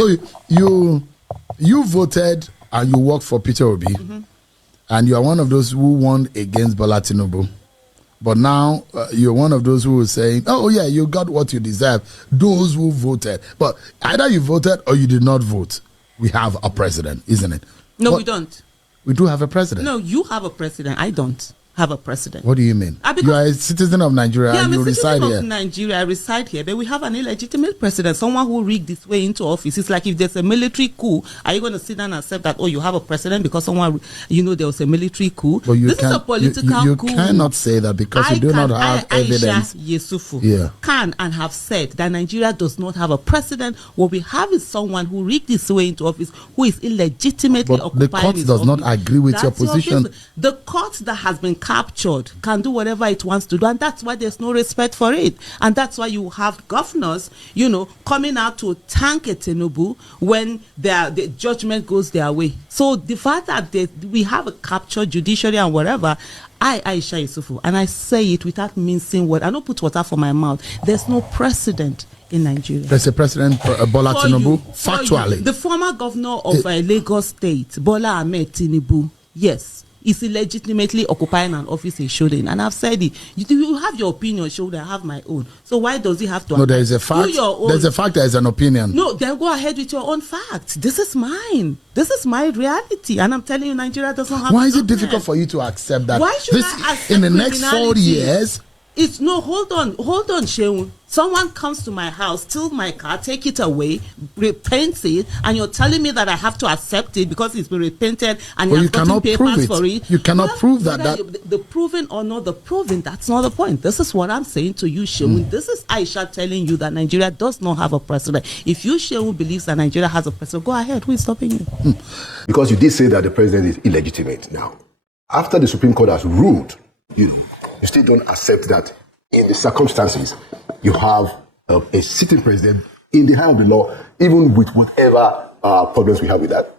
So you voted and you worked for Peter Obi, and you are one of those who won against Bola Tinubu. But now you're one of those who is saying, oh yeah, you got what you deserve. Those who voted. But either you voted or you did not vote. We have a president, isn't it? No, we don't. We do have a president. No, you have a president. I don't have a president. What do you mean? You are a citizen of Nigeria and you reside here. I'm a citizen of Nigeria. I reside here, but we have an illegitimate president, someone who rigged his way into office. It's like if there's a military coup, are you going to sit down and accept that, oh, you have a president because someone, there was a military coup? But this is a political coup. You cannot say that because you do not have evidence. Aisha Yesufu can and have said that Nigeria does not have a president. What we have is someone who rigged his way into office, who is illegitimately occupying the court does not agree with your position. The court that has been captured can do whatever it wants to do, and that's why there's no respect for it. And that's why you have governors, coming out to thank a Tinubu when the judgment goes their way. So the fact that we have a captured judiciary and whatever, Aisha Yesufu, and I say it without mincing words, I don't put water for my mouth, there's no precedent in Nigeria. There's a president, Bola Tinubu, factually. The former governor of Lagos State, Bola Ahmed Tinubu, yes, is illegitimately occupying an office he shouldn't. And I've said it. You have your opinion, should I have my own? So why does he have to? No, there is a fact. There's a fact. There is an opinion. No, then go ahead with your own fact. This is mine. This is my reality, and I'm telling you, Nigeria doesn't have. Why is it difficult for you to accept that? Why should I accept in the next 4 years? Hold on, Sheun. Someone comes to my house, steals my car, take it away, repaints it, and you're telling me that I have to accept it because it's been repainted and you have gotten papers for it. You cannot prove that. The proven or not the proven, that's not the point. This is what I'm saying to you, Sheun. This is Aisha telling you that Nigeria does not have a president. If you, Sheun, believes that Nigeria has a president, go ahead. Who is stopping you? Because you did say that the president is illegitimate now. After the Supreme Court has ruled, you still don't accept that in the circumstances you have a sitting president in the hand of the law, even with whatever problems we have with that.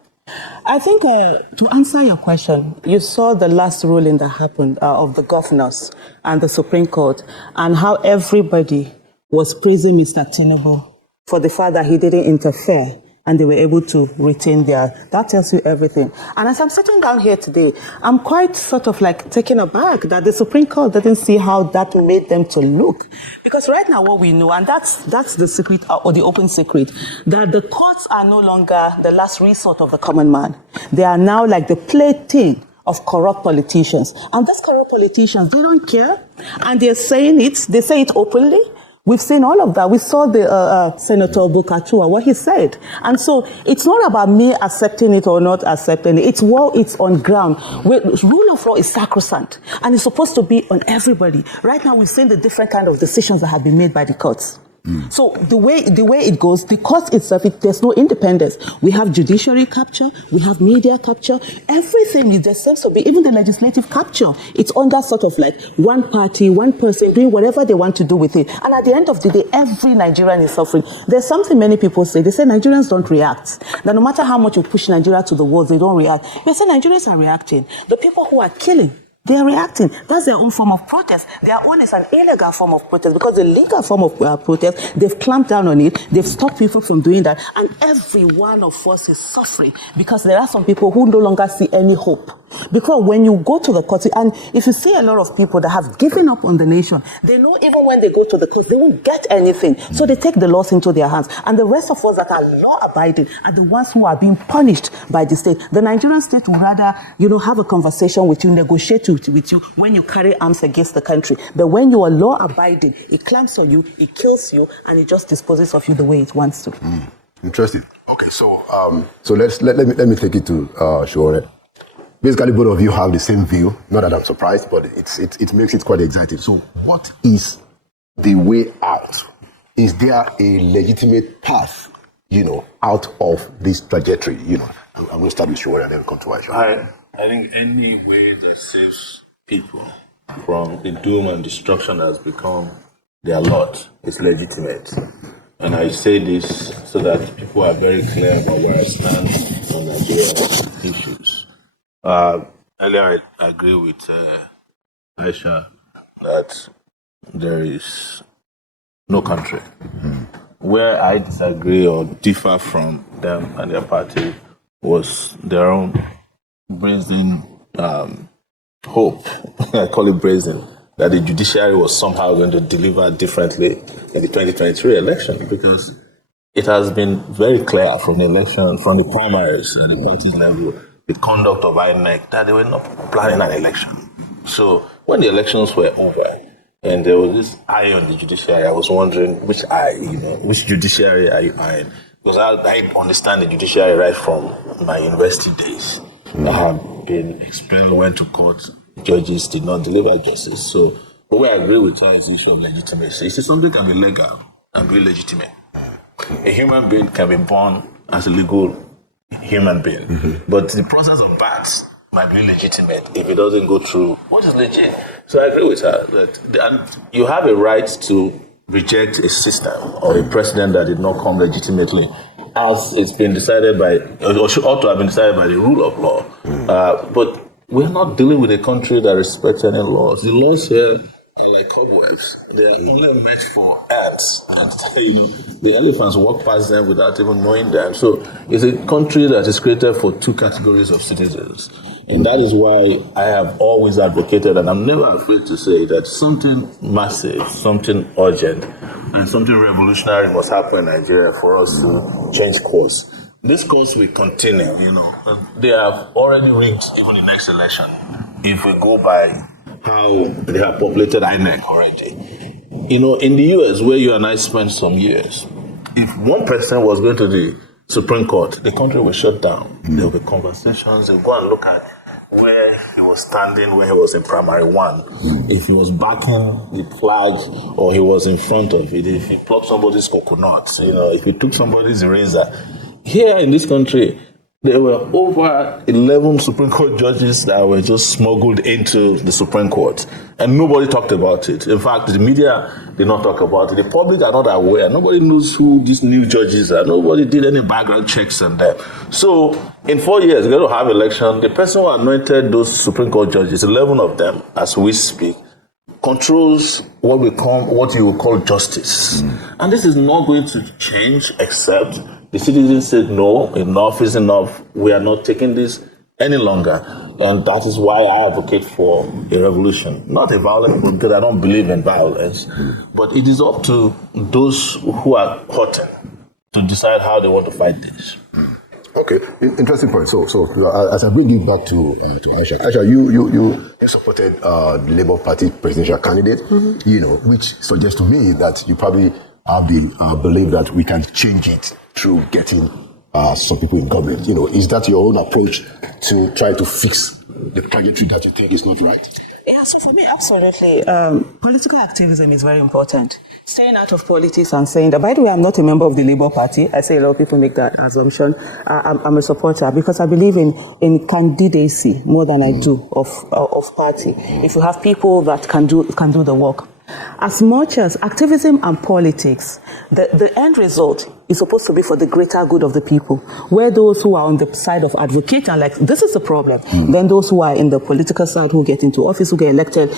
I think to answer your question, you saw the last ruling that happened of the governors and the Supreme Court, and how everybody was praising Mr. Tinubu for the fact that he didn't interfere and they were able to retain that tells you everything. And as I'm sitting down here today, I'm quite sort of like taken aback that the Supreme Court didn't see how that made them to look. Because right now what we know, and that's the secret or the open secret, that the courts are no longer the last resort of the common man. They are now like the plaything of corrupt politicians. And those corrupt politicians, they don't care. And they're saying it, they say it openly. We've seen all of that. We saw the Senator Bukachua, what he said. And so it's not about me accepting it or not accepting it. It's on ground. Rule of law is sacrosanct, and it's supposed to be on everybody. Right now, we've seen the different kind of decisions that have been made by the courts. So the way it goes, the court itself, there's no independence. We have judiciary capture, we have media capture, everything there seems to be, even the legislative capture. It's under sort of like one party, one person doing whatever they want to do with it. And at the end of the day, every Nigerian is suffering. There's something many people say. They say Nigerians don't react. That no matter how much you push Nigeria to the walls, they don't react. They say Nigerians are reacting. The people who are killing, they are reacting. That's their own form of protest. Their own is an illegal form of protest, because the legal form of protest, they've clamped down on it. They've stopped people from doing that. And every one of us is suffering because there are some people who no longer see any hope. Because when you go to the court, and if you see a lot of people that have given up on the nation, they know even when they go to the court, they won't get anything. So they take the laws into their hands. And the rest of us that are law-abiding are the ones who are being punished by the state. The Nigerian state would rather, have a conversation with you, negotiate with you when you carry arms against the country. But when you are law-abiding, it clamps on you, it kills you, and it just disposes of you the way it wants to. Interesting. Okay, so let me take it to Sowore. Basically, both of you have the same view. Not that I'm surprised, but it makes it quite exciting. So what is the way out? Is there a legitimate path, out of this trajectory? I'm going to start with Sowore and then come to Aisha. I think any way that saves people from the doom and destruction that has become their lot is legitimate. And I say this so that people are very clear about where I stand on Nigerian issues. Earlier, I agree with Aisha that there is no country Where I disagree or differ from them and their party was their own brazen hope, I call it brazen, that the judiciary was somehow going to deliver differently in the 2023 election, because it has been very clear from the election, from the primaries at the party's level, the conduct of INEC, that they were not planning an election. So when the elections were over and there was this eye on the judiciary, I was wondering which eye, which judiciary are you eyeing? Because I understand the judiciary right from my university days. I have been expelled, went to court, judges did not deliver justice. So the way I agree with her is the issue of legitimacy. It's something can be legal and be legitimate. A human being can be born as a legal human being, but the process of birth might be legitimate if it doesn't go through what is legit. So I agree with her that you have a right to reject a system or a president that did not come legitimately, as it's been decided by, or ought to have been decided by the rule of law. But we're not dealing with a country that respects any laws. The laws here are like cobwebs. They are only meant for ants. And the elephants walk past them without even knowing them. So it's a country that is created for two categories of citizens. And that is why I have always advocated, and I'm never afraid to say that something massive, something urgent, and something revolutionary must happen in Nigeria for us to change course. This course will continue, They have already reached even the next election. If we go by how they have populated INEC already. In the US, where you and I spent some years, if one person was going to the Supreme Court, the country will shut down. There will be conversations. They'll go and look at where he was standing, where he was in primary one. If he was backing the flag or he was in front of it, if he plucked somebody's coconut, if he took somebody's eraser. Here in this country, there were over 11 Supreme Court judges that were just smuggled into the Supreme Court. And nobody talked about it. In fact, the media did not talk about it. The public are not aware. Nobody knows who these new judges are. Nobody did any background checks on them. So, in 4 years, we're going to have election. The person who anointed those Supreme Court judges, 11 of them, as we speak, controls what you would call justice. And this is not going to change except the citizens said, no, enough is enough. We are not taking this any longer. And that is why I advocate for a revolution. Not a violent one, because I don't believe in violence. But it is up to those who are hurting to decide how they want to fight this. Okay, interesting point. So as I bring you back to Aisha. Aisha, you supported the Labour Party presidential candidate, which suggests to me that you probably believe that we can change it through getting some people in government. Is that your own approach to try to fix the trajectory that you think is not right? Yeah, so for me, absolutely. Political activism is very important. Staying out of politics and saying that, by the way, I'm not a member of the Labour Party. I say a lot of people make that assumption. I'm a supporter because I believe in candidacy more than I do of party. If you have people that can do the work. As much as activism and politics, the end result is supposed to be for the greater good of the people. Where those who are on the side of advocating, like, this is the problem, then those who are in the political side, who get into office, who get elected,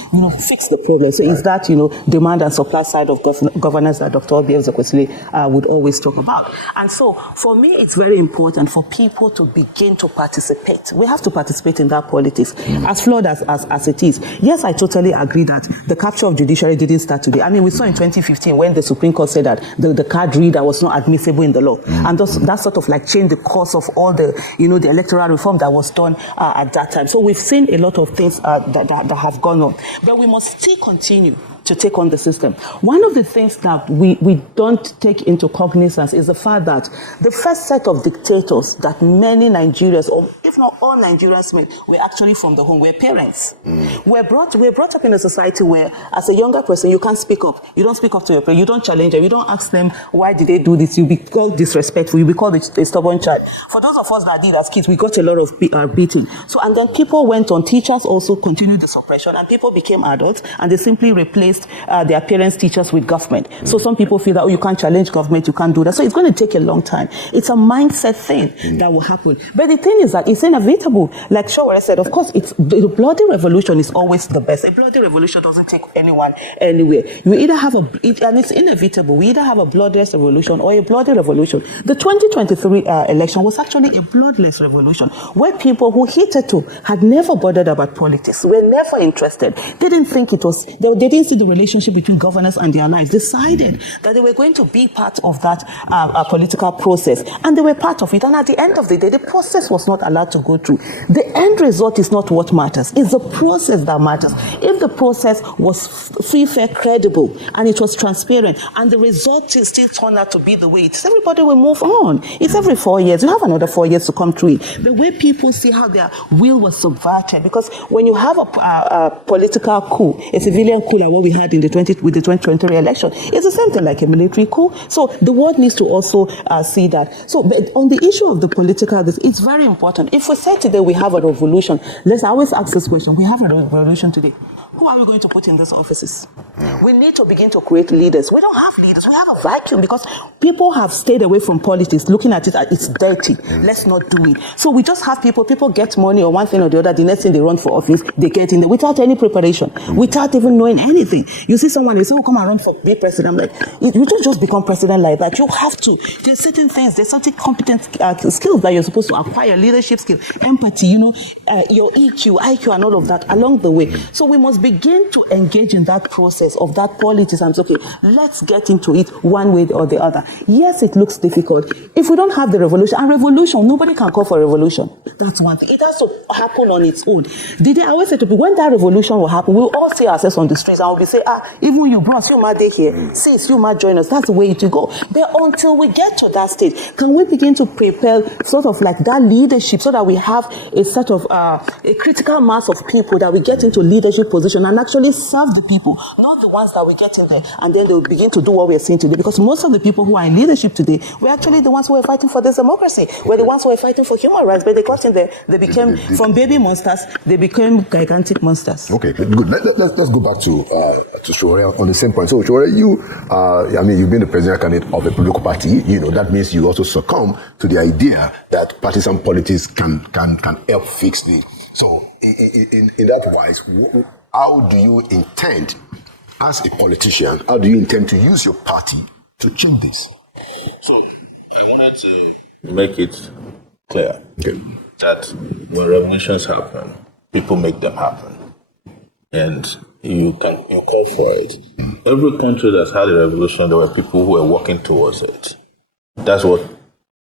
fix the problem. So it's that, demand and supply side of governance that Dr. Obiezekwe would always talk about. And so, for me, it's very important for people to begin to participate. We have to participate in that politics, as flawed as it is. Yes, I totally agree that the capture of judiciary didn't start today. I mean, we saw in 2015 when the Supreme Court said that the card reader was not admissible in the law. And that sort of changed the course of all the, the electoral reform that was done at that time. So we've seen a lot of things that have gone on. But we must still continue to take on the system. One of the things that we don't take into cognizance is the fact that the first set of dictators that many Nigerians, or if not all Nigerians made, were actually from the home, were parents. We're brought up in a society where, as a younger person, you can't speak up. You don't speak up to your parents. You don't challenge them. You don't ask them, why did they do this? You'll be called disrespectful. You'll be called a stubborn child. For those of us that did as kids, we got a lot of beating. So, and then people went on, teachers also continued the suppression, and people became adults, and they simply replaced displaced their parents' teachers with government. So some people feel that, you can't challenge government, you can't do that. So it's going to take a long time. It's a mindset thing that will happen. But the thing is that it's inevitable. Like Sowore said, of course, the bloody revolution is always the best. A bloody revolution doesn't take anyone anywhere. You either have and it's inevitable. We either have a bloodless revolution or a bloody revolution. The 2023 election was actually a bloodless revolution where people who hitherto had never bothered about politics, were never interested, didn't think it was, they didn't see the relationship between governance and their lives, decided that they were going to be part of that political process, and they were part of it. And at the end of the day, the process was not allowed to go through. The end result is not what matters, it's the process that matters. If the process was free, fair, credible, and it was transparent, and the result still turned out to be the way it is, everybody will move on. It's every 4 years. You have another 4 years to come through it. The way people see how their will was subverted, because when you have a political coup, a civilian coup like what we had in the 2023 election, it's the same thing like a military coup. So the world needs to also see that. So but on the issue of the political, it's very important. If we say today we have a revolution, let's always ask this question: we have a revolution today. Who are we going to put in these offices? We need to begin to create leaders. We don't have leaders. We have a vacuum because people have stayed away from politics, looking at it as it's dirty. Let's not do it. So we just have people get money or one thing or the other. The next thing they run for office, they get in there without any preparation, without even knowing anything. You see someone, they say, come and run for be president. I'm like, you don't just become president like that. You have to. There's certain things, there's certain competent skills that you're supposed to acquire, leadership skills, empathy, your EQ, IQ, and all of that along the way. So we must begin to engage in that process of that politics and say, okay, let's get into it one way or the other. Yes, it looks difficult. If we don't have the revolution, and revolution, nobody can call for a revolution. That's one thing. It has to happen on its own. I always say to people, when that revolution will happen, we'll all see ourselves on the streets and we'll be saying, even you bros, you might be here. Sis, you might join us. That's the way it will go. But until we get to that stage, can we begin to prepare sort of like that leadership so that we have a sort of a critical mass of people that we get into leadership position and actually serve the people, not the ones that we get in there and then they will begin to do what we are seeing today. Because most of the people who are in leadership today were actually the ones who were fighting for this democracy, were the ones who were fighting for human rights, but they got in there, they became, from baby monsters, they became gigantic monsters. Okay, good. Let's go back to Sowore on the same point. So Sowore, you've been the presidential candidate of a political party. That means you also succumb to the idea that partisan politics can help fix this. So in that wise, how do you intend, as a politician, how do you intend to use your party to change this? So I wanted to make it clear that when revolutions happen, people make them happen. And you call for it. Every country that's had a revolution, there were people who were working towards it. That's what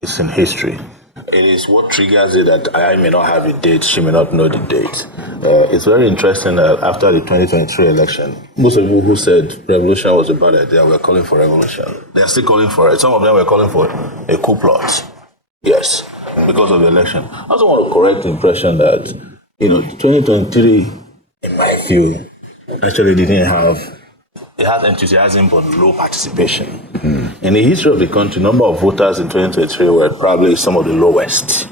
is in history. It is what triggers it that I may not have a date, she may not know the date. It's very interesting that after the 2023 election, most of you who said revolution was a bad idea were calling for revolution. They are still calling for it. Some of them were calling for a coup plot. Yes, because of the election. I also want to correct the impression that, 2023, in my view, actually it has enthusiasm but low participation. In the history of the country, number of voters in 2023 were probably some of the lowest.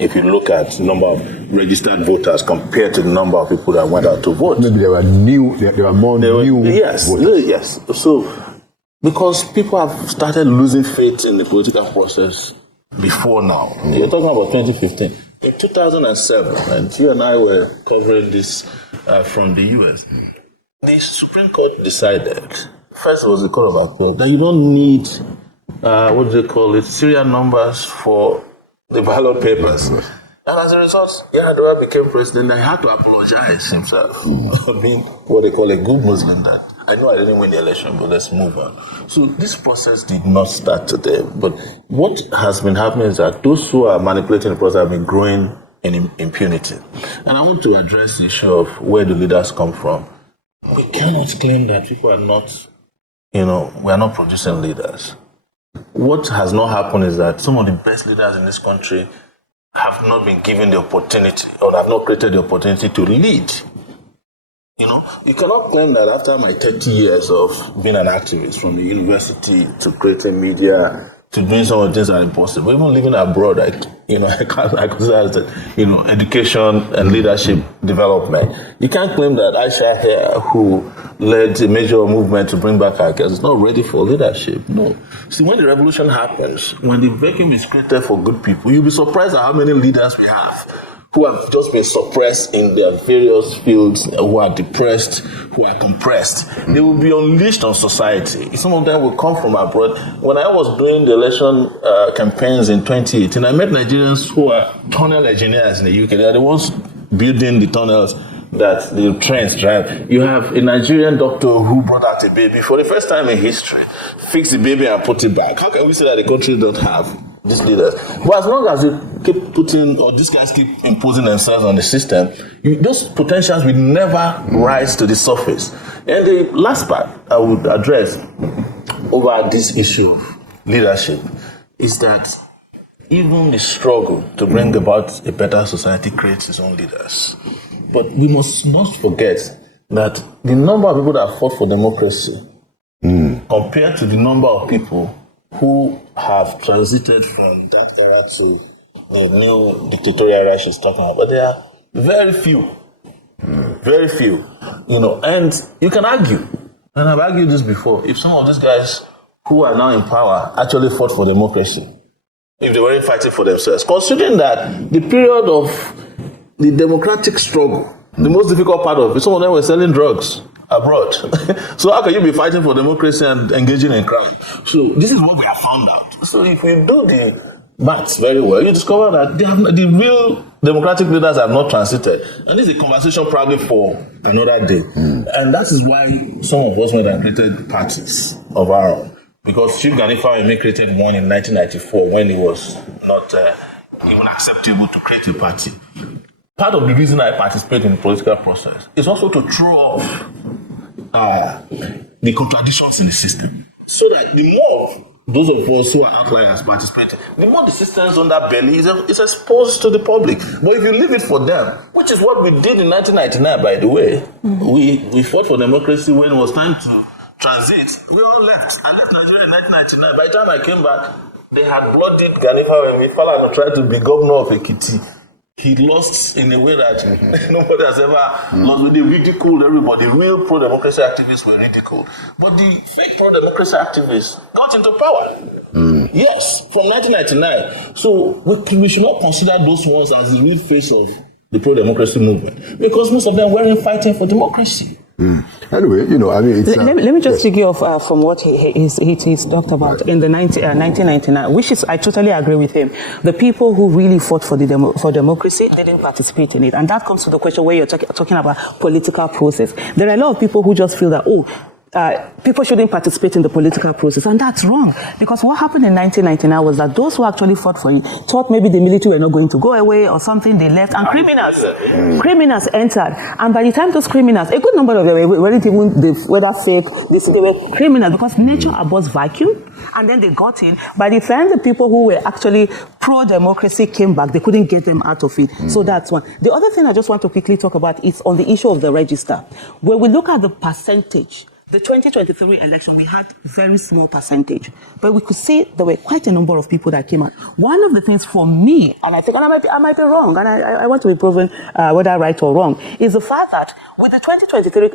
If you look at the number of registered voters compared to the number of people that went out to vote. Maybe there were more new voters. Yes. So, because people have started losing faith in the political process before now. You're talking about 2015. In 2007, and you and I were covering this from the US, the Supreme Court decided, first was the Court of Appeal, that you don't need, serial numbers for the ballot papers. And as a result, Yar'Adua became president and he had to apologize himself for being what they call a good Muslim. That I know I didn't win the election, but let's move on. So this process did not start today. But what has been happening is that those who are manipulating the process have been growing in impunity. And I want to address the issue of where the leaders come from. We cannot claim that people are not, we are not producing leaders. What has not happened is that some of the best leaders in this country have not been given the opportunity or have not created the opportunity to lead. You cannot claim that after my 30 years of being an activist, from the university to creating media to doing some of the things that are impossible. Even living abroad, I consider that, education and leadership development. You can't claim that Aisha here, who led a major movement to bring back our girls, is not ready for leadership. No. See, when the revolution happens, when the vacuum is created for good people, you'll be surprised at how many leaders we have who have just been suppressed in their various fields, who are depressed, who are compressed. They will be unleashed on society. Some of them will come from abroad. When I was doing the election campaigns in 2018, I met Nigerians who are tunnel engineers in the UK. They are the ones building the tunnels that the trains drive. You have a Nigerian doctor who brought out a baby for the first time in history, fixed the baby and put it back. How can we say that the country don't have these leaders? But as long as they keep putting, or these guys keep imposing themselves on the system, those potentials will never rise to the surface. And the last part I would address over this issue of leadership is that even the struggle to bring about a better society creates its own leaders. But we must not forget that the number of people that fought for democracy compared to the number of people who have transited from that era to the new dictatorial era she's talking about, they are very few. Very few. And you can argue, and I've argued this before, if some of these guys who are now in power actually fought for democracy, if they weren't fighting for themselves, considering that the period of the democratic struggle, the most difficult part of it, some of them were selling drugs abroad. So how can you be fighting for democracy and engaging in crime? So this is what we have found out. So if we do the maths very well, you discover that the real democratic leaders have not transited. And this is a conversation probably for another day. And that is why some of us went and created parties of our own. Because Chief Gani Fawemi created one in 1994 when it was not even acceptable to create a party. Part of the reason I participate in the political process is also to throw off the contradictions in the system. So that the more those of us who are outliers participate, the more the system's underbelly is exposed to the public. But if you leave it for them, which is what we did in 1999, by the way, we fought for democracy when it was time to transit. We all left. I left Nigeria in 1999. By the time I came back, they had blooded Gani Fawemi. Falana tried to be governor of Ekiti. He lost in a way that nobody has ever lost. They ridiculed everybody. Real pro-democracy activists were ridiculed. But the fake pro-democracy activists got into power. Yes, from 1999. So we should not consider those ones as the real face of the pro-democracy movement, because most of them weren't fighting for democracy. Anyway, it's... let me just take you off from what he's talked about in the 1999, which is, I totally agree with him. The people who really fought for democracy didn't participate in it. And that comes to the question where you're talking about political process. There are a lot of people who just feel that, people shouldn't participate in the political process, and that's wrong. Because what happened in 1999 was that those who actually fought for it thought maybe the military were not going to go away or something. They left, and criminals entered. And by the time those criminals, a good number of them weren't even whether fake, they were criminals because nature abhors vacuum. And then they got in. By the time the people who were actually pro-democracy came back, they couldn't get them out of it. So that's one. The other thing I just want to quickly talk about is on the issue of the register. When we look at the percentage, the 2023 election, we had very small percentage, but we could see there were quite a number of people that came out. One of the things for me, and I think I might be wrong, and I want to be proven whether right or wrong, is the fact that with the 2023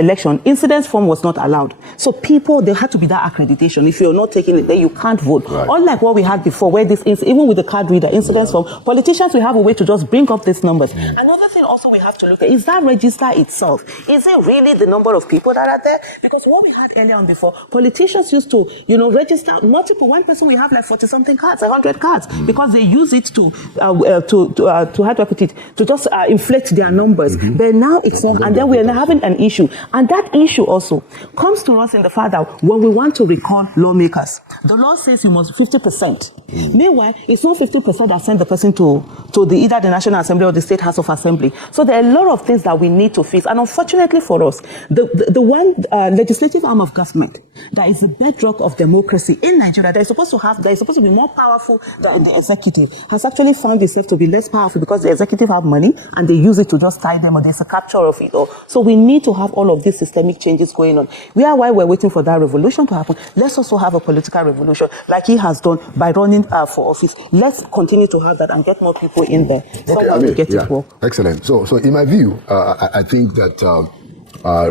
election, incidence form was not allowed. So people, there had to be that accreditation. If you're not taking it, then you can't vote. Right. Unlike what we had before, where this is, even with the card reader, incidence form, politicians will have a way to just bring up these numbers. Another thing also we have to look at is that register itself. Is it really the number of people that are there? Because what we had earlier on before, politicians used to, register multiple. One person will have like 40-something cards, 100 cards, because they use it to how do I put it, to just inflate their numbers. But now it's not, and then we are having an issue. And that issue also comes to us in the fact that when we want to recall lawmakers, the law says you must 50%. Meanwhile, it's not 50% that send the person to either the National Assembly or the State House of Assembly. So there are a lot of things that we need to fix. And unfortunately for us, the one legislative arm of government that is the bedrock of democracy in Nigeria, that is supposed to be more powerful than the executive, has actually found itself to be less powerful because the executive have money and they use it to just tie them, or there's a capture of it all. So we need to have all of these systemic changes going on. While we're waiting for that revolution to happen, let's also have a political revolution like he has done by running for office. Let's continue to have that and get more people in there. It work. Excellent. So in my view, I think that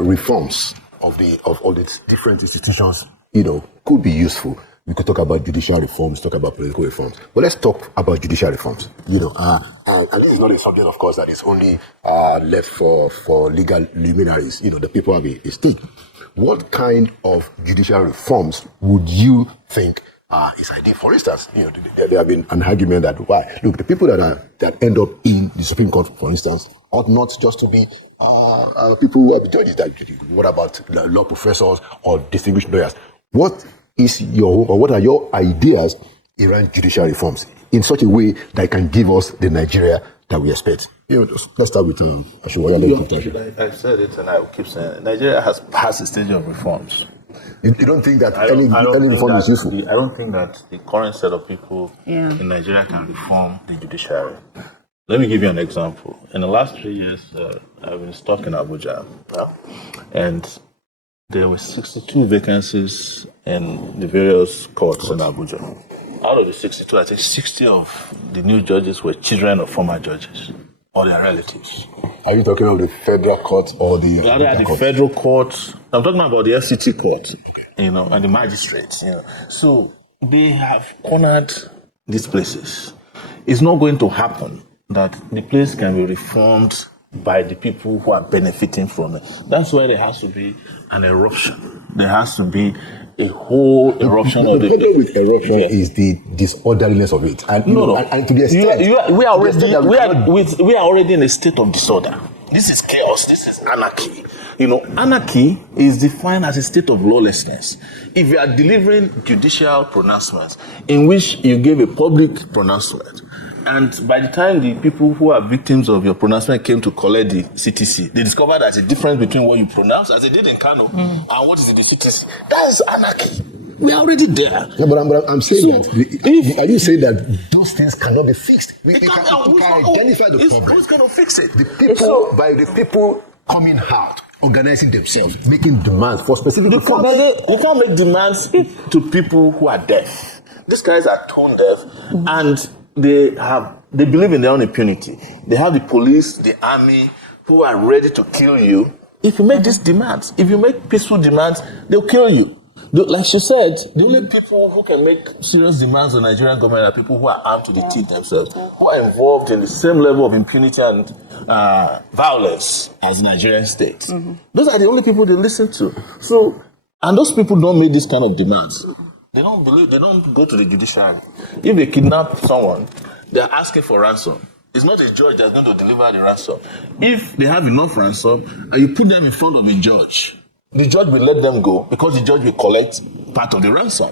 reforms of all these different institutions, could be useful. We could talk about judicial reforms, talk about political reforms, but let's talk about judicial reforms. And this is not a subject, of course, that is only left for legal luminaries. The people have a stake. What kind of judicial reforms would you think is ideal? For instance, there have been an argument that the people that end up in the Supreme Court, for instance, ought not just to be people who are the judges. What about law professors or distinguished lawyers? What are your ideas around judicial reforms in such a way that can give us the Nigeria that we expect? Let's start with Aisha. I've said it and I will keep saying it. Nigeria has passed the stage of reforms. You don't think that any reform is useful? I don't think that the current set of people in Nigeria can reform the judiciary. Let me give you an example. In the last 3 years, I've been stuck in Abuja, and there were 62 vacancies in the various courts in Abuja. Out of the 62, I think 60 of the new judges were children of former judges or their relatives. Are you talking about the federal court or the federal court? I'm talking about the FCT court, and the magistrates. So they have cornered these places. It's not going to happen that the place can be reformed by the people who are benefiting from it. That's why there has to be an eruption. There has to be a whole eruption of the problem with eruption is the disorderliness of it. And and to the extent we are already in a state of disorder. This is chaos. This is anarchy. Anarchy is defined as a state of lawlessness. If you are delivering judicial pronouncements in which you give a public pronouncement, and by the time the people who are victims of your pronouncement came to collect the CTC, they discovered there's a difference between what you pronounce, as they did in Kanu, and what is the CTC. That is anarchy. We are already there. Yeah, but I'm saying are you saying that those things cannot be fixed? We can identify the problem. Who's going to fix it? By the people coming out, organizing themselves, making demands for specific reforms. You can't make demands to people who are deaf. These guys are tone deaf, and they believe in their own impunity. They have the police, the army, who are ready to kill you if you make these demands. If you make peaceful demands, they'll kill you. Like she said, the only people who can make serious demands on the Nigerian government are people who are armed to the teeth themselves, who are involved in the same level of impunity and violence as the Nigerian state. Mm-hmm. Those are the only people they listen to. So, and those people don't make this kind of demands. They don't go to the judiciary. If they kidnap someone, they're asking for ransom. It's not a judge that's going to deliver the ransom. If they have enough ransom and you put them in front of a judge, the judge will let them go because the judge will collect part of the ransom.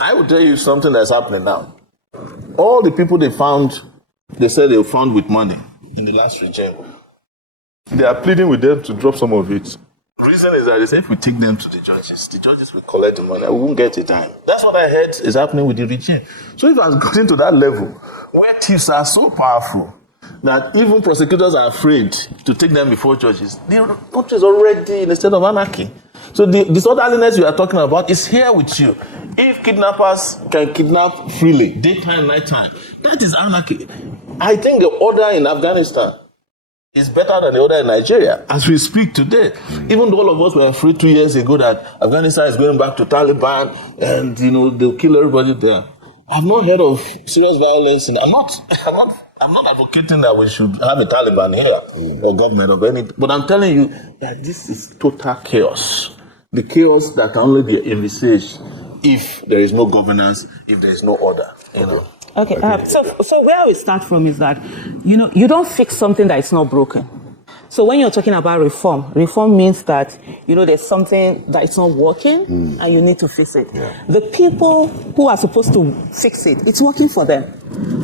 I will tell you something that's happening now. All the people they said they found with money in the last regime, they are pleading with them to drop some of it. The reason is that they say if we take them to the judges will collect the money and we won't get the time. That's what I heard is happening with the regime. So if I was gotten to that level where thieves are so powerful that even prosecutors are afraid to take them before judges, the country is already in a state of anarchy. So the disorderliness you are talking about is here with you. If kidnappers can kidnap freely, daytime, nighttime, that is anarchy. I think the order in Afghanistan is better than the order in Nigeria as we speak today. Even though all of us were afraid 2 years ago that Afghanistan is going back to Taliban and they'll kill everybody there. I've not heard of serious violence, and I'm not advocating that we should have a Taliban here or government or any, but I'm telling you that this is total chaos. The chaos that can only be envisaged if there is no governance, if there is no order. Okay. So where we start from is that you don't fix something that is not broken. So when you're talking about reform means that there's something that is not working and you need to fix it. Yeah. The people who are supposed to fix it, it's working for them.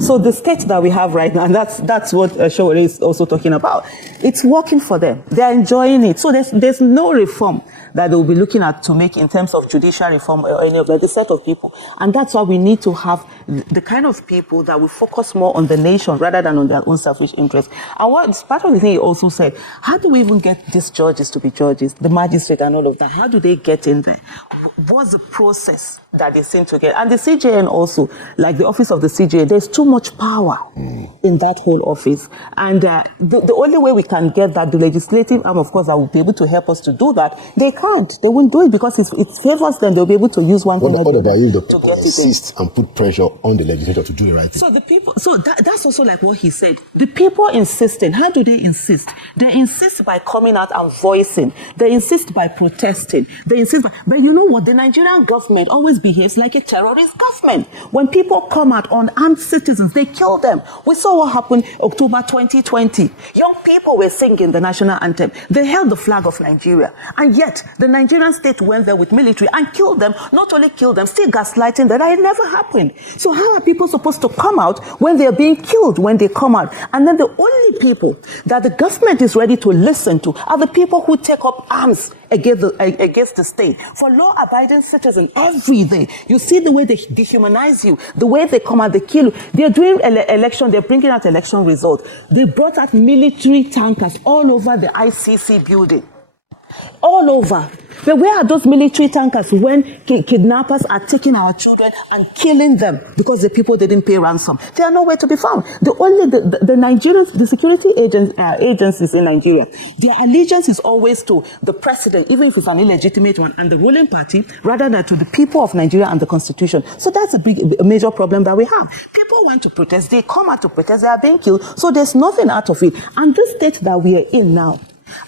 So the state that we have right now, and that's what Sowore is also talking about. It's working for them. They're enjoying it. So there's no reform that they will be looking at to make in terms of judicial reform or any of that, the set of people. And that's why we need to have the kind of people that will focus more on the nation rather than on their own selfish interests. And what part of the thing he also said, how do we even get these judges to be judges, the magistrate and all of that? How do they get in there? What's the process that they seem to get? And the CJN also, like the office of the CJN, there's too much power in that whole office. And the only way we can get that, the legislative arm, of course, that will be able to help us to do that, they can't. They won't do it because it favors them. They'll be able to use one thing what about if the to people get insist and put pressure on the legislature to do the right thing? So the people, that's also like what he said. The people insisting. How do they insist? They insist by coming out and voicing. They insist by protesting. They insist but you know what? The Nigerian government always behaves like a terrorist government. When people come out unarmed citizens, they kill them. We saw what happened October 2020. Young people were singing the national anthem. They held the flag of Nigeria. And yet, the Nigerian state went there with military and killed them. Not only killed them, still gaslighting that it never happened. So how are people supposed to come out when they're being killed when they come out? And then the only people that the government is ready to listen to are the people who take up arms against the state. For law-abiding citizens, every day, you see the way they dehumanize you, the way they come out, they kill you. They're doing election, they're bringing out election results. They brought out military tankers all over the ICC building. All over. But where are those military tankers when kidnappers are taking our children and killing them because the people didn't pay ransom? They are nowhere to be found. The Nigerians, the security agencies in Nigeria, their allegiance is always to the president, even if it's an illegitimate one, and the ruling party, rather than to the people of Nigeria and the constitution. So that's a major problem that we have. People want to protest. They come out to protest. They are being killed. So there's nothing out of it. And this state that we are in now,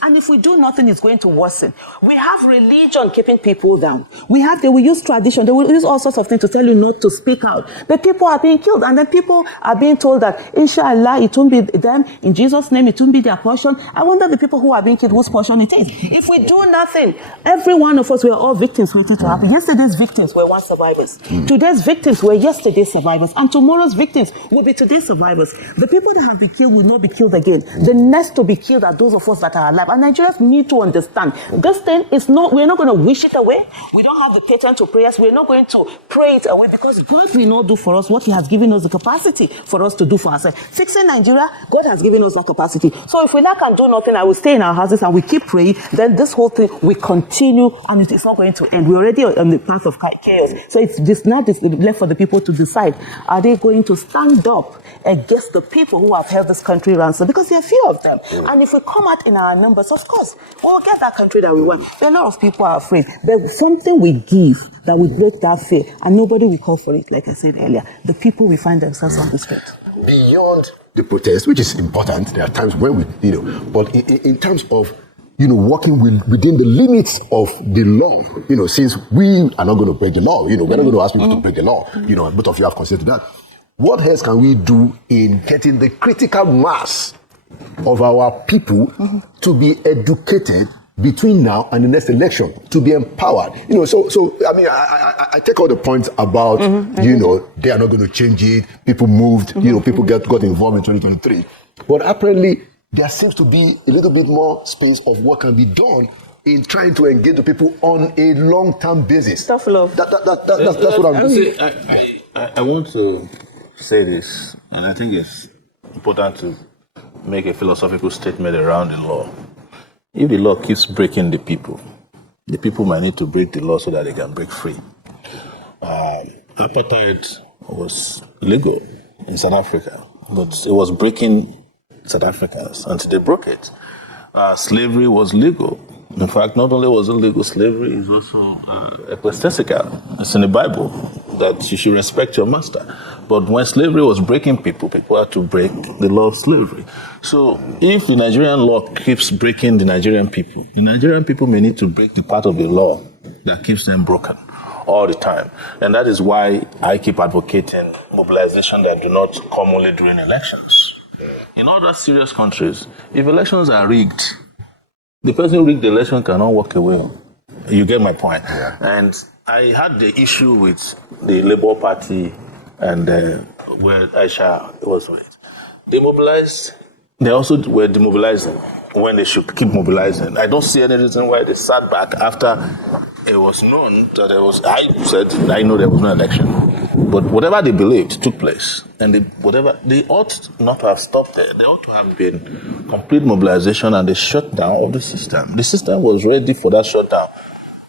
and if we do nothing, it's going to worsen. We have religion keeping people down. They will use tradition. They will use all sorts of things to tell you not to speak out. But people are being killed. And then people are being told that, inshallah, it won't be them. In Jesus' name, it won't be their portion. I wonder the people who are being killed, whose portion it is. If we do nothing, every one of us, we are all victims waiting to happen. Yesterday's victims were once survivors. Today's victims were yesterday's survivors. And tomorrow's victims will be today's survivors. The people that have been killed will not be killed again. The next to be killed are those of us that are alive. And Nigerians need to understand this thing is not, we're not going to wish it away. We don't have the patent to prayers. We're not going to pray it away because God will not do for us what He has given us the capacity for us to do for ourselves. Fixing Nigeria, God has given us that capacity. So if we lack and do nothing, I will stay in our houses and we keep praying, then this whole thing will continue and it is not going to end. We're already on the path of chaos. So it's just now left for the people to decide, are they going to stand up against the people who have held this country ransom? Because there are few of them. And if we come out in our numbers, of course, we'll get that country that we want. But a lot of people are afraid. There's something we give that will break that fear, and nobody will call for it, like I said earlier. The people will find themselves on the street. Beyond the protest, which is important, there are times when we, but in terms of, working within the limits of the law, since we are not going to break the law, we're not going to ask people to break the law, both of you have considered that. What else can we do in getting the critical mass of our people to be educated between now and the next election, to be empowered? So I mean, I take all the points about, they are not going to change it. People moved, people got involved in 2023. But apparently, there seems to be a little bit more space of what can be done in trying to engage the people on a long-term basis. Tough love. That's what I'm saying. I want to say this, and I think it's important to make a philosophical statement around the law. If the law keeps breaking the people might need to break the law so that they can break free. Apartheid was illegal in South Africa, but it was breaking South Africans until they broke it. Slavery was legal. In fact, not only was it legal, slavery is also ecclesiastical. It's in the Bible that you should respect your master. But when slavery was breaking people had to break the law of slavery. So if the Nigerian law keeps breaking the Nigerian people may need to break the part of the law that keeps them broken all the time. And that is why I keep advocating mobilization that do not come only during elections. In other serious countries, if elections are rigged, the person who rigged the election cannot walk away. You get my point. Yeah. And I had the issue with the Labour Party and where Aisha was with. They mobilized, they also were demobilizing. when they should keep mobilizing. I don't see any reason why they sat back after it was known that there was. I said I know there was no election, but whatever they believed took place, and they ought not to have stopped there. They ought to have been complete mobilization and the shutdown of the system. The system was ready for that shutdown.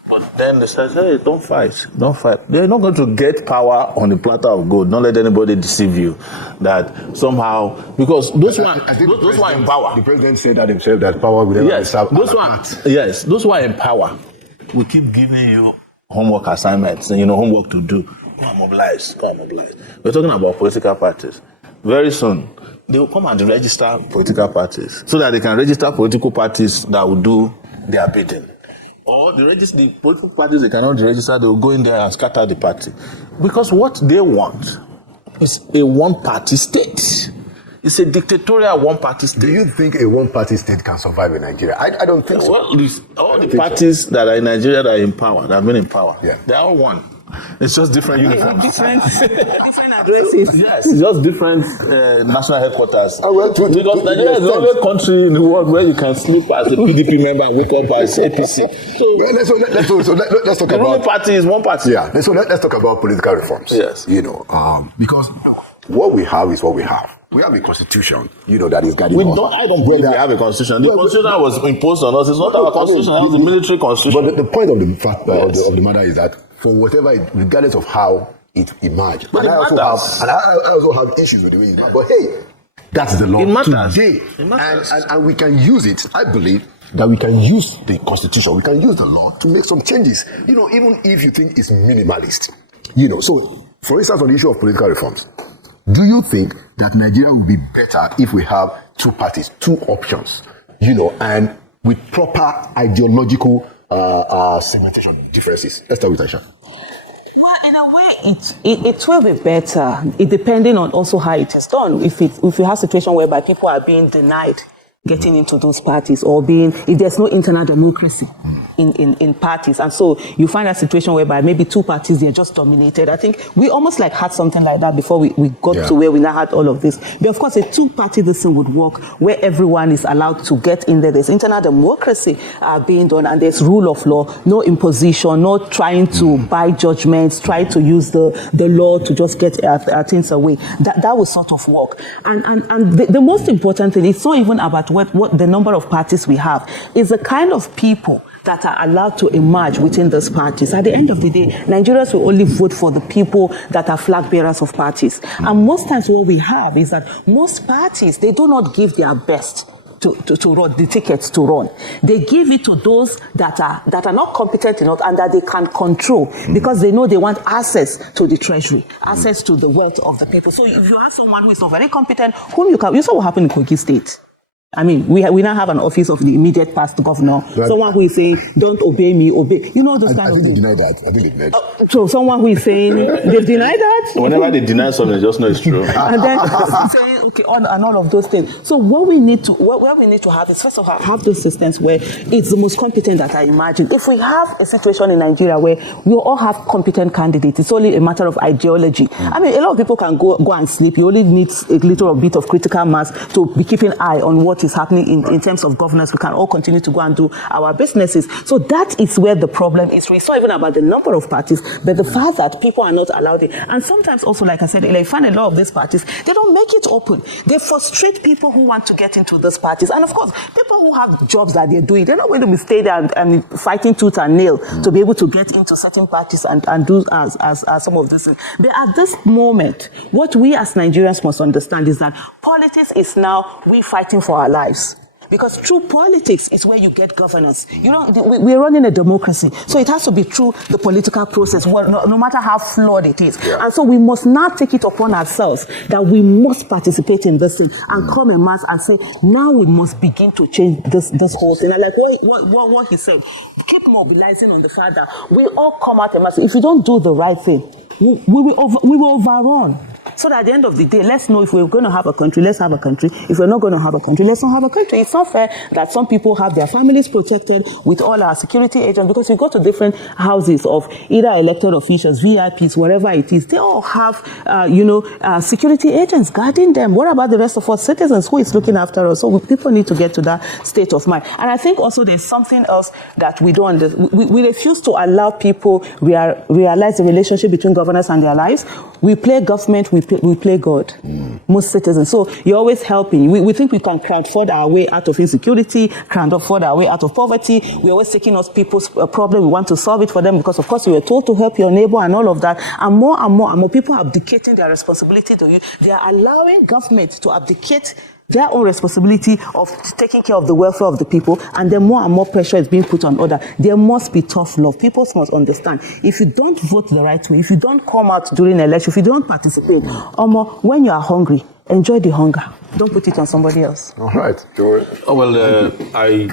But then they said, hey, don't fight. They're not going to get power on the platter of gold. Don't let anybody deceive you that somehow, because those who are in power. The president said that himself, that power will never serve. Those who are in power will keep giving you homework assignments, homework to do. Go and mobilize. We're talking about political parties. Very soon, they will come and register political parties so that they can register political parties that will do their bidding. Or the political parties they cannot register, they will go in there and scatter the party. Because what they want is a one-party state. It's a dictatorial one-party state. Do you think a one-party state can survive in Nigeria? I don't think so. Well, all the parties that are in Nigeria that are in power, that have been in power, they're all one. It's just different uniforms. Different addresses. Yes, it's just different national headquarters. Because Nigeria is the only country in the world where you can sleep as a PDP member and wake up as APC. So let's talk the about... only party is one party. Yeah, so let's talk about political reforms. Yes. Because what we have is what we have. We have a constitution, that is guiding us. I don't believe we have a constitution. The constitution was imposed on us. It's not our constitution. It was the military constitution. But the point of the fact of the matter is that for whatever, regardless of how it emerged, but I also have issues with the way it emerged. But hey, that's the law today, and we can use it. I believe that we can use the constitution, we can use the law to make some changes. Even if you think it's minimalist. So for instance, on the issue of political reforms. Do you think that Nigeria will be better if we have two parties, two options, and with proper ideological segmentation differences? Let's start with Aisha. Well, in a way, it will be better. It depending on also how it is done. If you have a situation whereby people are being denied getting into those parties, or if there's no internal democracy in parties, and so you find a situation whereby maybe two parties, they're just dominated. I think we almost had something like that before we got to where we now had all of this. But of course, a two-party this thing would work where everyone is allowed to get in there. There's internal democracy being done, and there's rule of law, no imposition, not trying to buy judgments, trying to use the law to just get things away. That will sort of work. And the most important thing, it's not even about what the number of parties we have, is the kind of people that are allowed to emerge within those parties. At the end of the day, Nigerians will only vote for the people that are flag bearers of parties. And most times what we have is that most parties, they do not give their best to run the tickets to run. They give it to those that are not competent enough and that they can control, because they know they want access to the treasury, access to the wealth of the people. So if you have someone who is not very competent, you saw what happened in Kogi State. I mean, we now have an office of the immediate past governor. Right. Someone who is saying, don't obey me, obey. Those kind of things. I think they denied that. So someone who is saying, they've denied that? Whenever they deny something, just know it's true. And then saying, okay, and all of those things. So what we need to have is, first of all, have those systems where it's the most competent that I imagine. If we have a situation in Nigeria where we all have competent candidates, it's only a matter of ideology. I mean, a lot of people can go and sleep. You only need a little bit of critical mass to be keeping an eye on what is happening in terms of governance. We can all continue to go and do our businesses. So that is where the problem is. It's not even about the number of parties, but the fact that people are not allowed it. And sometimes also, like I said, you find a lot of these parties, they don't make it open. They frustrate people who want to get into those parties. And of course, people who have jobs that they're doing, they're not going to be staying there and fighting tooth and nail to be able to get into certain parties and do as some of these things. But at this moment, what we as Nigerians must understand is that politics is now we fighting for our lives. Because true politics is where you get governance. We're running a democracy. So it has to be through the political process, no matter how flawed it is. Yeah. And so we must now take it upon ourselves that we must participate in this thing and come en masse and say, now we must begin to change this whole thing. And like what he said, keep mobilizing on the fact that we all come out en masse. If you don't do the right thing, we will overrun. So that at the end of the day, let's know if we're going to have a country, let's have a country. If we're not going to have a country, let's not have a country. It's not fair that some people have their families protected with all our security agents, because you go to different houses of either elected officials, VIPs, whatever it is, they all have, security agents guarding them. What about the rest of us citizens? Who is looking after us? So people need to get to that state of mind. And I think also there's something else that we don't understand. We refuse to allow people realize the relationship between governance and their lives. We play government, we play God, most citizens. So you're always helping. We think we can crowdfund our way out of insecurity, crowdfund our way out of poverty. We're always taking us people's problem. We want to solve it for them because, of course, we were told to help your neighbor and all of that. And more people are abdicating their responsibility to you. They are allowing government to abdicate their own responsibility of taking care of the welfare of the people, and then more and more pressure is being put on others. There must be tough love. People must understand. If you don't vote the right way, if you don't come out during an election, if you don't participate, when you are hungry, enjoy the hunger. Don't put it on somebody else. All right. I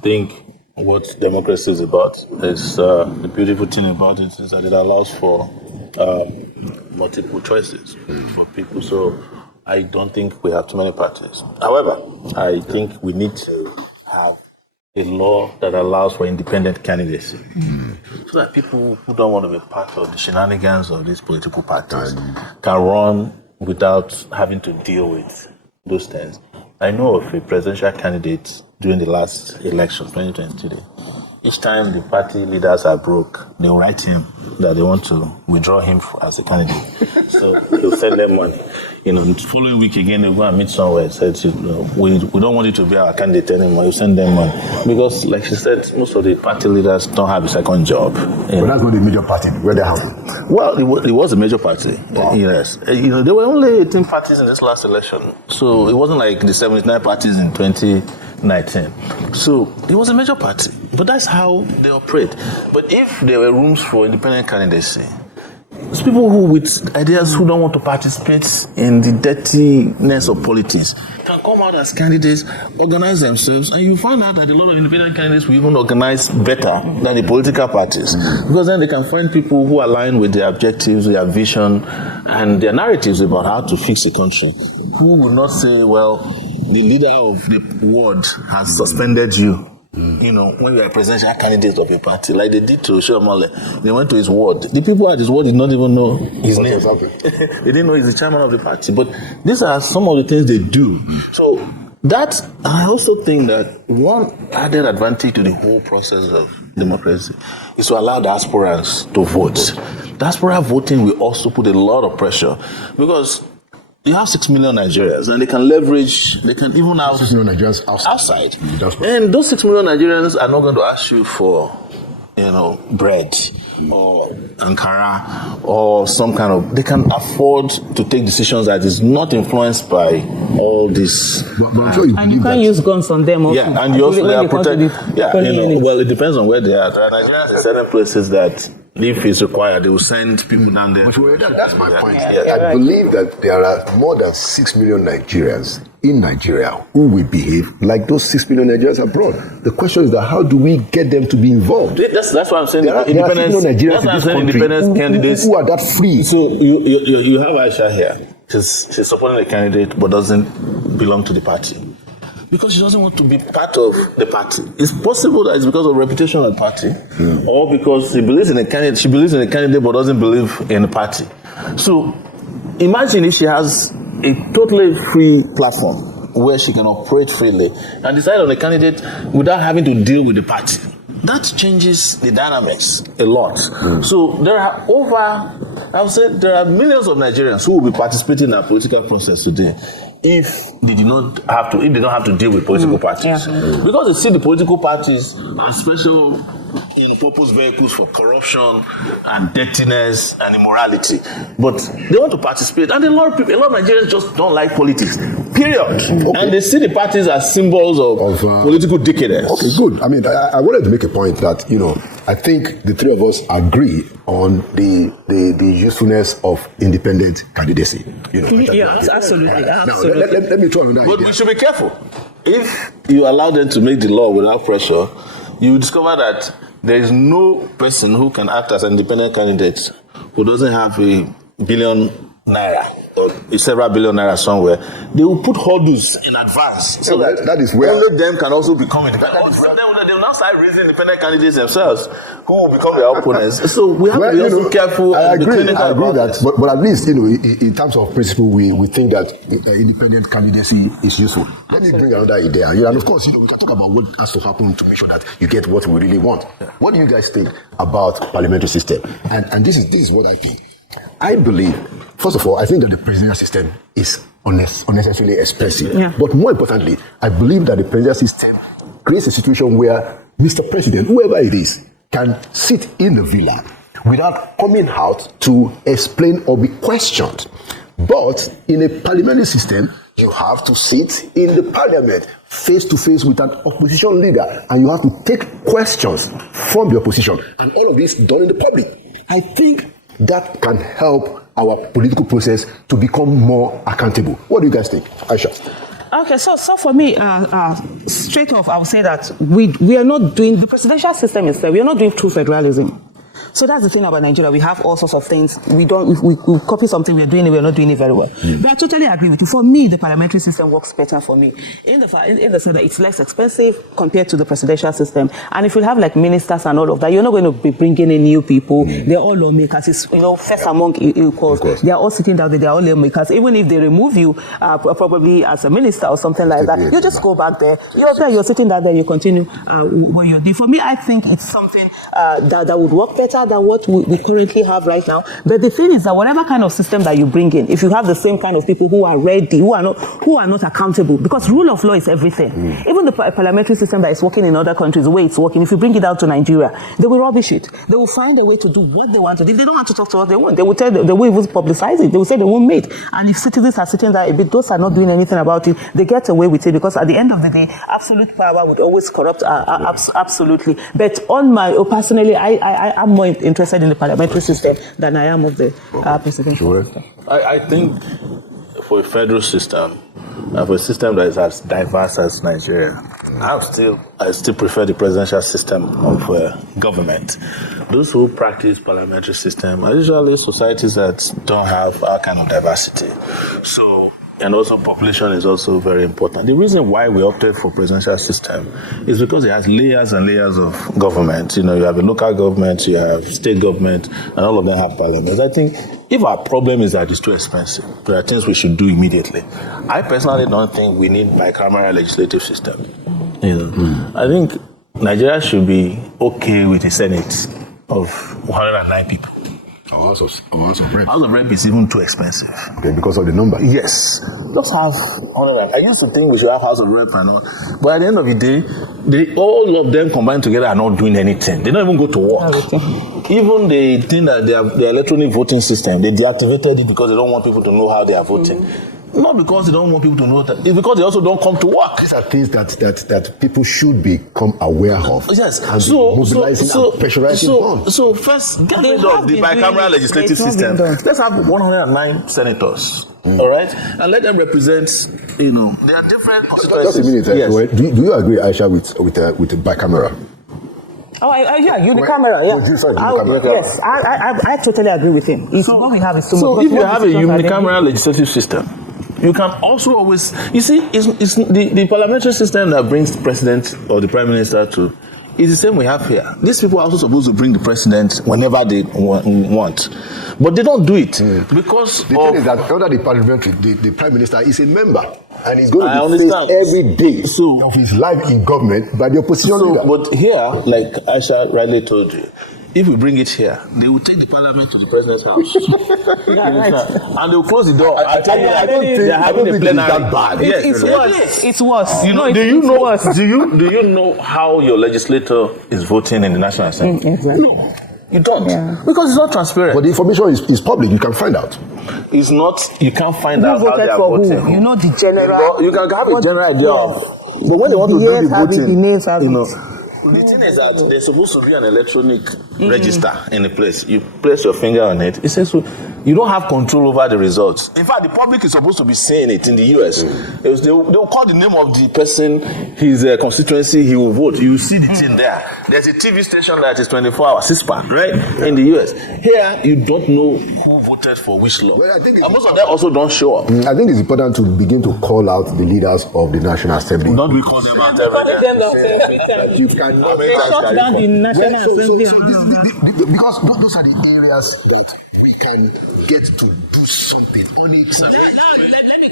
think what democracy is about is the beautiful thing about it is that it allows for multiple choices for people. So I don't think we have too many parties. However, I think we need to have a law that allows for independent candidacy, so that people who don't want to be part of the shenanigans of these political parties can run without having to deal with those things. I know of a presidential candidate during the last election, 2023. Each time the party leaders are broke, they will write him that they want to withdraw him as a candidate. So he'll send them money. The following week again, they'll go and meet somewhere and say, we don't want you to be our candidate anymore. You send them money. Because, like she said, most of the party leaders don't have a second job. But that's not the major party. Where they have? Well, it was a major party. Wow. Yes. There were only 18 parties in this last election. So it wasn't like the 79 parties in 2019. So it was a major party. But that's how they operate. But if there were rooms for independent candidacy, it's people who with ideas who don't want to participate in the dirtiness of politics can come out as candidates, organize themselves, and you find out that a lot of independent candidates will even organize better than the political parties. Because then they can find people who align with their objectives, their vision, and their narratives about how to fix the country. Who will not say, well, the leader of the ward has suspended you. When you are a presidential candidate of a party, like they did to Shomole, they went to his ward. The people at his ward did not even know his name. They didn't know he's the chairman of the party. But these are some of the things they do. So that, I also think that one added advantage to the whole process of democracy is to allow diasporans to vote. Diaspora voting will also put a lot of pressure, because you have 6 million Nigerians, and they can leverage, they can even have 6 million Nigerians outside. And those 6 million Nigerians are not going to ask you for, bread or Ankara or some kind of, they can afford to take decisions that is not influenced by all this. But I'm sure you can't use guns on them also. Yeah, and you also, they are protected. Well, it depends on where they are. There are Nigerians in certain places that, if it's required, they will send people down there. That's my point. I believe that there are more than 6 million Nigerians in Nigeria who will behave like those 6 million Nigerians abroad. The question is that how do we get them to be involved? That's what I'm saying. There are 6 million Nigerians in this country independent candidates who are that free. So you have Aisha here. She's supporting a candidate but doesn't belong to the party, because she doesn't want to be part of the party. It's possible that it's because of reputation of the party, or because she believes in a candidate but doesn't believe in the party. So imagine if she has a totally free platform where she can operate freely and decide on a candidate without having to deal with the party. That changes the dynamics a lot. So there are there are millions of Nigerians who will be participating in our political process today if they don't have to deal with political parties. Because they see the political parties as special purpose vehicles for corruption and dirtiness and immorality. But they want to participate, and a lot of Nigerians just don't like politics. Period. Okay. And they see the parties as symbols of political decadence. Okay, good. I mean, I wanted to make a point that, I think the three of us agree on the usefulness of independent candidacy. Absolutely. Now, let me try on that. But we should be careful. If you allow them to make the law without pressure, you will discover that there is no person who can act as an independent candidate who doesn't have $1 billion several billion naira somewhere, they will put hurdles in advance so that is where only them can also become independent. They will now start raising independent candidates themselves who will become their opponents. So we have to be also careful. I agree that, but at least in terms of principle, we think that independent candidacy is useful. Let me bring another idea, and of course, we can talk about what has to happen to make sure that you get what we really want. What do you guys think about parliamentary system? And this is what I think. I believe, first of all, I think that the presidential system is unnecessarily expensive. Yeah. But more importantly, I believe that the presidential system creates a situation where Mr. President, whoever it is, can sit in the villa without coming out to explain or be questioned. But in a parliamentary system, you have to sit in the parliament face to face with an opposition leader, and you have to take questions from the opposition, and all of this done in the public. I think that can help our political process to become more accountable. What do you guys think, Aisha? Okay, so for me, straight off, I would say that we are not doing the presidential system itself. We are not doing true federalism. So that's the thing about Nigeria. We have all sorts of things. We copy something, we're doing it, we're not doing it very well. But I totally agree with you. For me, the parliamentary system works better for me. In the sense that it's less expensive compared to the presidential system. And if you have like ministers and all of that, you're not going to be bringing in new people. They're all lawmakers. It's, first among equals. They're all sitting down there, they're all lawmakers. Even if they remove you, probably as a minister or something like that, you just go back there. You're there, you're sitting down there, you continue what you're doing. For me, I think it's something that would work better than what we currently have right now. But the thing is that whatever kind of system that you bring in, if you have the same kind of people who are ready, who are not accountable, because rule of law is everything. Even the parliamentary system that is working in other countries, the way it's working, if you bring it out to Nigeria, they will rubbish it. They will find a way to do what they want to do. If they don't want to talk to us, they won't. They will tell they will even publicize it. They will say they won't meet. And if citizens are sitting there, if those are not doing anything about it, they get away with it, because at the end of the day, absolute power would always corrupt absolutely. But personally, I'm more interested in the parliamentary system than I am of the presidential system. I think for a federal system, for a system that is as diverse as Nigeria, I still prefer the presidential system of government. Those who practice parliamentary system are usually societies that don't have our kind of diversity. And also population is also very important. The reason why we opted for presidential system is because it has layers and layers of government. You have a local government, you have state government, and all of them have parliaments. I think if our problem is that it's too expensive, there are things we should do immediately. I personally don't think we need bicameral legislative system. I think Nigeria should be okay with a Senate of 109 people. House of Rep. House of Rep is even too expensive. Okay, because of the number. Yes. Just have 100. I used to think we should have House of Rep and all. But at the end of the day, all of them combined together are not doing anything. They don't even go to work. Even the thing that their electronic voting system, they deactivated it because they don't want people to know how they are voting. Not because they don't want people to know that, it's because they also don't come to work. These are things that people should become aware of. Yes. And mobilizing and pressurizing. So first, get rid of the bicameral legislative system. Let's have 109 senators. All right, and let them represent. They are different. Just a minute. Yes. Do you agree, Aisha, with the bicameral? Yeah, unicameral. Yeah. Yes, I totally agree with him. What we have is too much. So if you have a unicameral legislative system, you can also always, it's the parliamentary system that brings the president or the prime minister to, is the same we have here. These people are also supposed to bring the president whenever they want. But they don't do it because the thing is that under the parliamentary, the prime minister is a member, and he's going to be faced every day of his life in government by the opposition leader. But here, like Aisha rightly told you, if we bring it here, they will take the parliament to the president's house. And they will close the door. I tell you, I don't think they're having a plenary. That bad. It's worse. It's worse. Do you know how your legislator is voting in the National Assembly? No. You don't. Yeah. Because it's not transparent. But the information is public. You can find out. It's not. You can't find out how they are voting. Who? You know the general. You can have a general idea of. But when they want to do the voting, The thing is that there's supposed to be an electronic register in a place. You place your finger on it. It says you don't have control over the results. In fact, the public is supposed to be seeing it in the US. They'll call the name of the person, his constituency, he will vote. You see the thing there. There's a TV station that is 24 hours, CISPA, right? In the US. Here, you don't know who voted for which law. Well, I think most of them also don't show up. I think it's important to begin to call out the leaders of the National Assembly. Don't we call them out every day? You can shut down the National Assembly. Because those are the areas that we can get to do something on it. Let me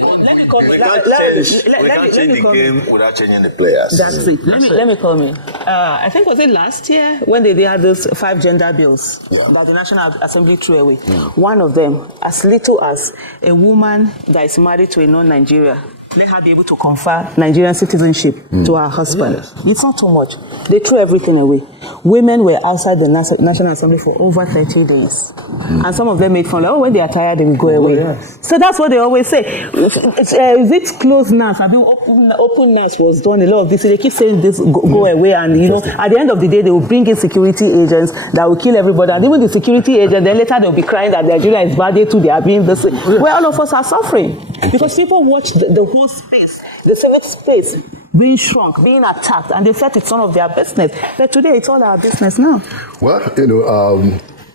We can't change the game without changing the players. That's it. Let me call me. I think was it last year when they had those 5 gender bills that the National Assembly threw away. One of them, as little as a woman that is married to a non-Nigeria, let her be able to confer Nigerian citizenship to her husband. Yes. It's not too much. They threw everything away. Women were outside the National Assembly for over 30 days. And some of them made fun, when they are tired, they will go away. Yes. So that's what they always say. Is it closed NAS? I mean, open NAS was done, a lot of this. They keep saying this, go away. And, at the end of the day, they will bring in security agents that will kill everybody. And even the security agent, then later they'll be crying that Nigeria is bad, they are being this way. Where all of us are suffering. Because people watch the whole space, the civic space, being shrunk, being attacked, and they felt it's none of their business. But today, it's all our business now. Well,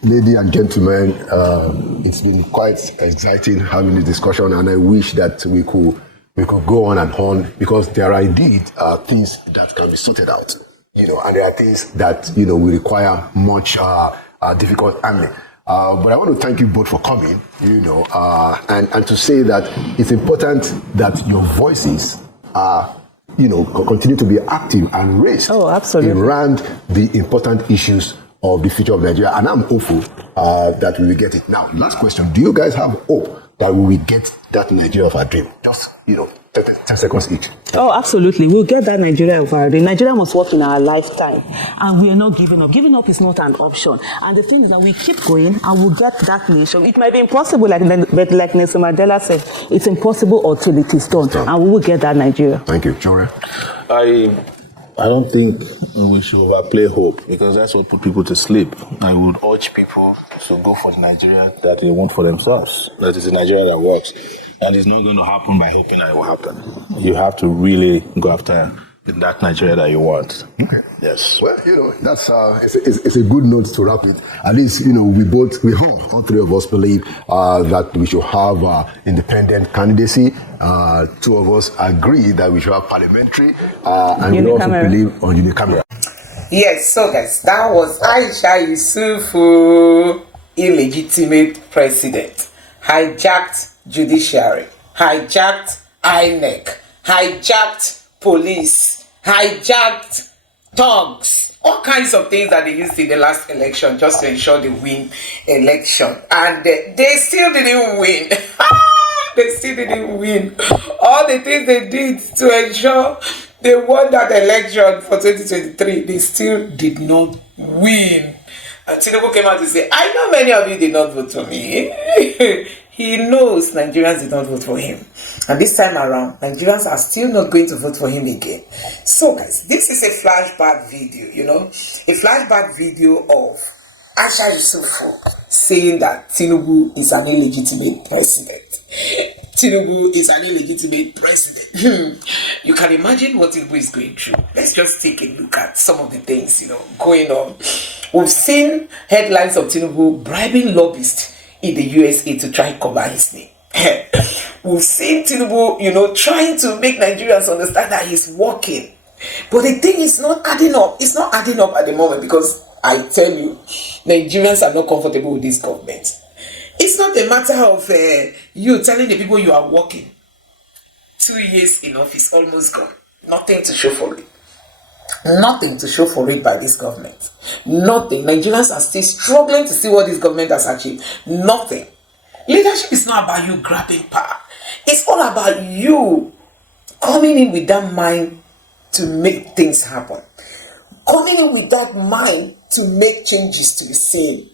ladies and gentlemen, it's been quite exciting having this discussion, and I wish that we could go on and on, because there are indeed things that can be sorted out, and there are things that will require much difficult handling. But I want to thank you both for coming, and to say that it's important that your voices are, continue to be active and raised around the important issues of the future of Nigeria. And I'm hopeful that we will get it. Now, last question. Do you guys have hope that we will get that Nigeria of our dream? Just, 10 seconds each. Oh, absolutely. We'll get that Nigeria of our dream. Nigeria must work in our lifetime. And we are not giving up. Giving up is not an option. And the thing is that we keep going and we'll get that nation. It might be impossible, but like Nelson Mandela said, it's impossible until it is done. And we will get that Nigeria. Thank you. Sowore? I don't think we should overplay hope, because that's what put people to sleep. I would urge people to go for the Nigeria that they want for themselves. That is a Nigeria that works. And it's not going to happen by hoping that it will happen. You have to really go after that Nigeria that you want. Okay. Yes. Well, that's it's a good note to wrap it. At least, we hope, all three of us believe that we should have independent candidacy. 2 of us agree that we should have parliamentary, and we also believe on unicameral. Yes, so guys, that was Aisha Yesufu, illegitimate president, hijacked judiciary, hijacked INEC, hijacked police, hijacked thugs, all kinds of things that they used in the last election just to ensure they win election. And they still didn't win. They still didn't win. All the things they did to ensure they won that election for 2023, they still did not win. And Tinubu came out to say, I know many of you did not vote for me. He knows Nigerians did not vote for him. And this time around, Nigerians are still not going to vote for him again. So guys, this is a flashback video, a flashback video of Aisha Yesufu saying that Tinubu is an illegitimate president. Tinubu is an illegitimate president. You can imagine what Tinubu is going through. Let's just take a look at some of the things, going on. We've seen headlines of Tinubu bribing lobbyists in the USA to try and cover his name. We've seen Tinubu, trying to make Nigerians understand that he's working. But the thing is not adding up. It's not adding up at the moment, because I tell you, Nigerians are not comfortable with this government. It's not a matter of you telling the people you are working. 2 years in office, almost gone. Nothing to show for it. Nothing to show for it by this government. Nothing. Nigerians are still struggling to see what this government has achieved. Nothing. Leadership is not about you grabbing power. It's all about you coming in with that mind to make things happen. Coming in with that mind to make changes to be seen.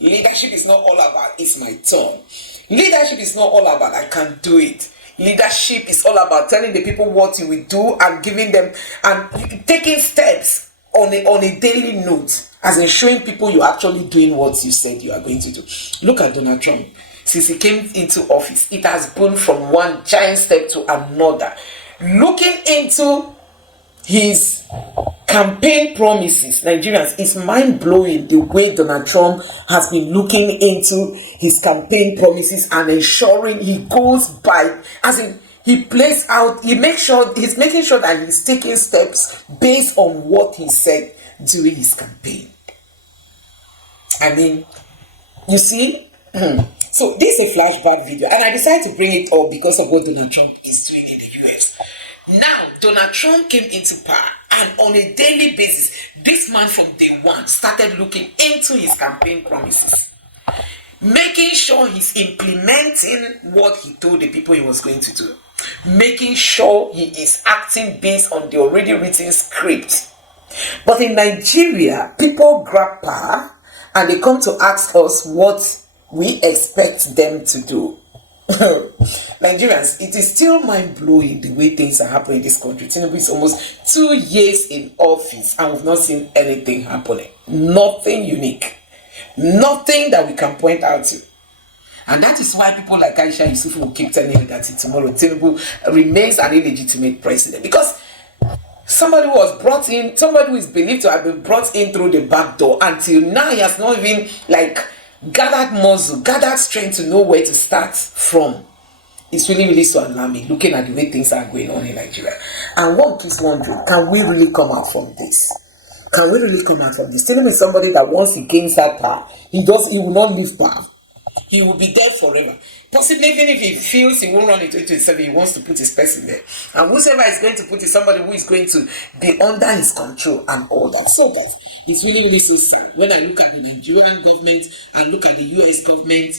Leadership is not all about it's my turn. Leadership is not all about I can do it. Leadership is all about telling the people what you will do and giving them and taking steps on a daily note, as in showing people you're actually doing what you said you are going to do. Look at Donald Trump. Since he came into office, it has gone from one giant step to another. Looking into his campaign promises, Nigerians, it's mind-blowing the way Donald Trump has been looking into his campaign promises and ensuring he goes by, as in he plays out, he's making sure that he's taking steps based on what he said during his campaign. I mean, you see, so this is a flashback video, and I decided to bring it up because of what Donald Trump is doing in the US. Now, Donald Trump came into power, and on a daily basis, this man from day one started looking into his campaign promises, making sure he's implementing what he told the people he was going to do, making sure he is acting based on the already written script. But in Nigeria, people grab power and they come to ask us what we expect them to do. Nigerians, it is still mind-blowing the way things are happening in this country. Tinubu is almost 2 years in office and we've not seen anything happening. Nothing unique. Nothing that we can point out to. And that is why people like Aisha Yesufu will keep telling you that tomorrow Tinubu remains an illegitimate president. Because somebody who was brought in, somebody who is believed to have been brought in through the back door, until now he has not even gathered muscle, gathered strength to know where to start from. It's really so alarming looking at the way things are going on in Nigeria. And one keeps wondering, can we really come out from this? Can we really come out from this? Tinubu is somebody that once he gains that power, he will not leave power. He will be there forever. Possibly even if he feels he won't run in 2027, he wants to put his person there. And whoever is going to put is somebody who is going to be under his control and all that. So guys, it's really so sad. When I look at the Nigerian government and look at the US government,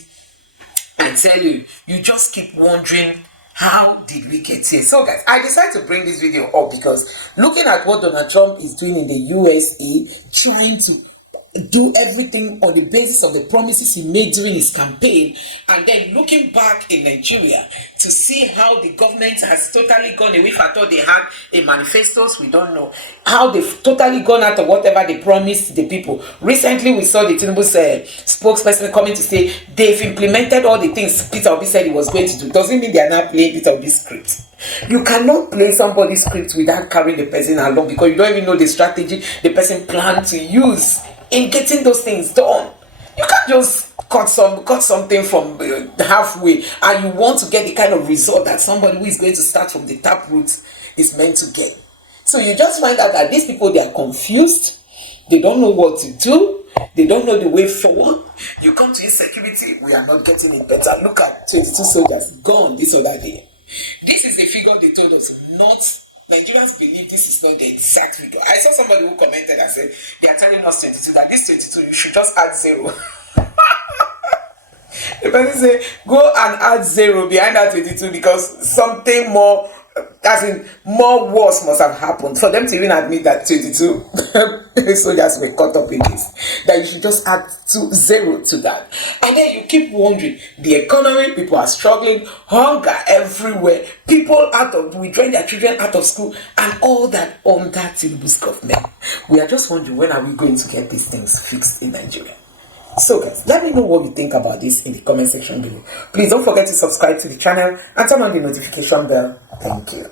I tell you, you just keep wondering, how did we get here? So guys, I decided to bring this video up because looking at what Donald Trump is doing in the USA, trying to do everything on the basis of the promises he made during his campaign, and then looking back in Nigeria to see how the government has totally gone away. I thought they had a manifestos, we don't know how they've totally gone out of whatever they promised the people. Recently we saw the Tinubu's spokesperson coming to say they've implemented all the things Peter Obi said he was going to do. Doesn't mean they are not playing Peter Obi's script. You cannot play somebody's script without carrying the person along, because you don't even know the strategy the person planned to use in getting those things done. You can't just cut something from halfway and you want to get the kind of result that somebody who is going to start from the tap root is meant to get. So you just find out that these people, they are confused, they don't know what to do, they don't know the way forward. You come to insecurity, we are not getting it better. Look at 22 soldiers gone this other day. This is the figure they told us, not Nigerians believe this is not the exact figure. I saw somebody who commented and said they are telling us 22, that this 22 you should just add 0. The person say go and add 0 behind that 22 because something more, as in more worse, must have happened for them to even admit that 22 soldiers were caught up in this. That you should just add 0 to that. And then you keep wondering, the economy, people are struggling, hunger everywhere, people withdrawing their children out of school, and all that under Tinubu's government. We are just wondering, when are we going to get these things fixed in Nigeria? So guys, let me know what you think about this in the comment section below. Please don't forget to subscribe to the channel and turn on the notification bell. Thank you.